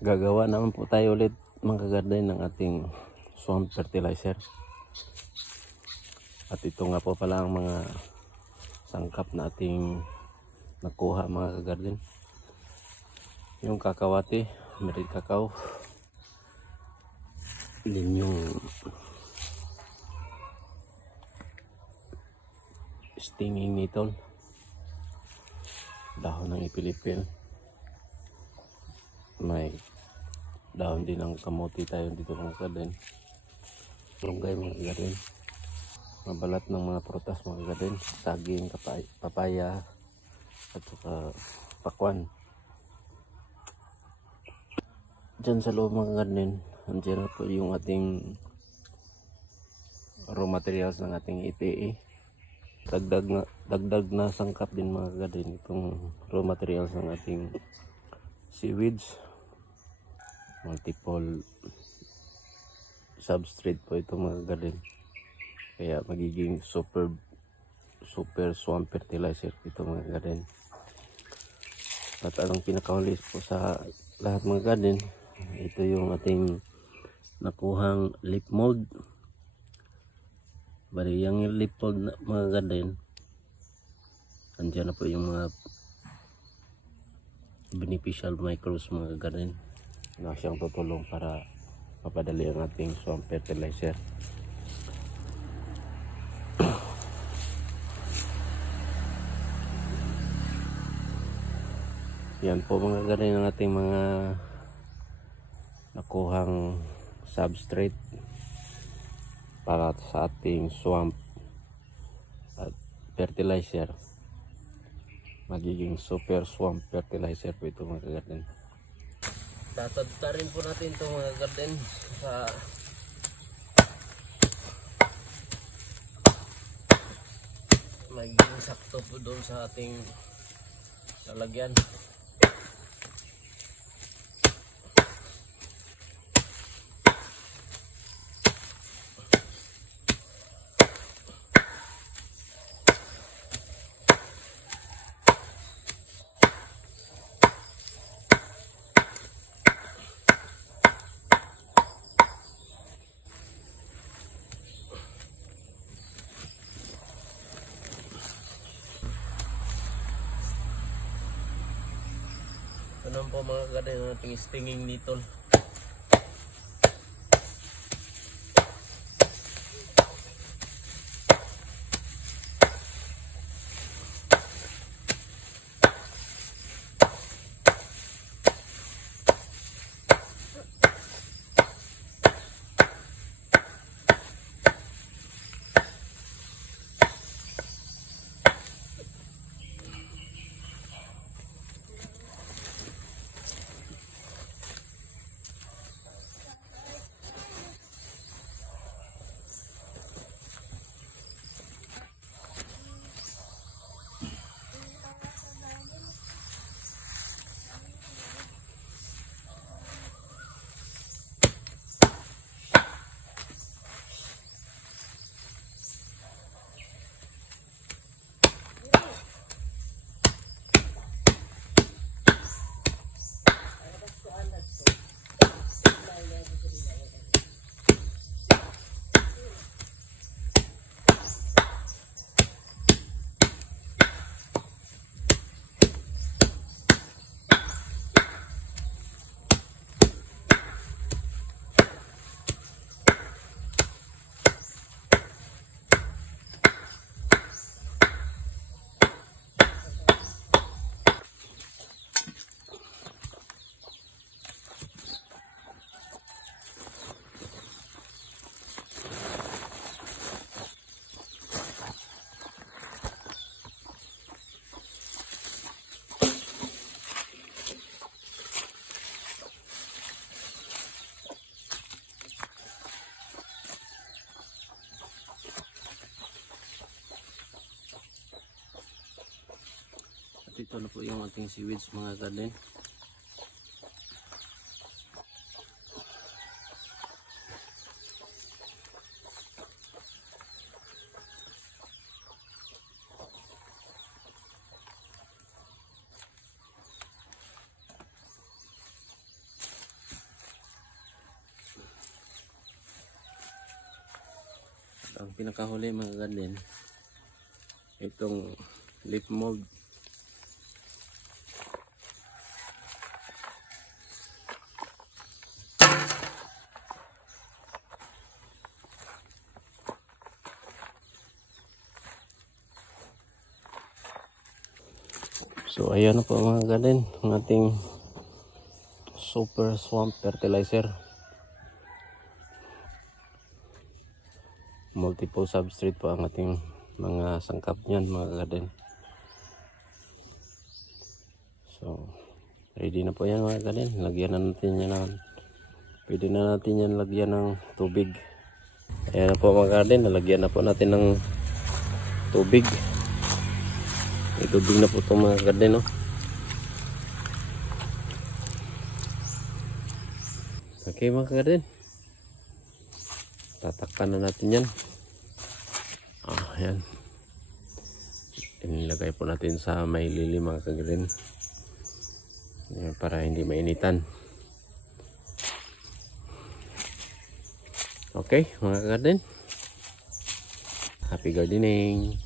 Gagawa naman po tayo ulit mga garden ng ating swamp fertilizer. At ito nga po pala ang mga sangkap na ating nakuha mga garden. Yung kakawati, merit kakao, din yung stinging nettle, dahon ng ipilipil, may dahon din ng kamote tayo dito mga garden, lunggay mga garden, mabalat ng mga prutas mga garden, saging, papaya at saka pakwan. Diyan sa loob mga garden, andyan po yung ating raw materials ng ating EPA. Dagdag na sangkap din mga garden itong raw materials ng ating seaweeds. Multiple substrate po ito mga garden, kaya magiging super swamp fertilizer ito mga garden. At ang pinakahulis po sa lahat mga garden, ito yung ating nakuhang leaf mold. Bali yung leaf mold na mga garden, andyan na po yung mga beneficial microbes mga garden na siyang tutulong para mapadali ang ating swamp fertilizer. Yan po mga garden ang ating mga nakuhang substrate para sa ating swamp at fertilizer. Magiging super swamp fertilizer po ito mga garden. Tatadta rin po natin ito mga garden sa magiging sakto po doon sa ating lalagyan. Ito po mga garden ang ating stinging nettle. Ito na po yung ating seaweeds mga garden. Ang pinakahuli mga garden, itong leaf mold. So ayan na po mga garden, ang ating super swamp fertilizer. Multiple substrate po ang ating mga sangkap niyan mga garden. So ready na po yan mga garden. Lagyan na natin yan ng, pwede na natin yan lagyan ng tubig. Ayan na po mga garden, nalagyan na po natin ng tubig. May tubig na po itong mga garden, no? Okay mga garden, tatakpan na natin yan. Ayan, inilagay po natin sa may lilim mga garden para hindi mainitan. Okay mga garden, happy gardening.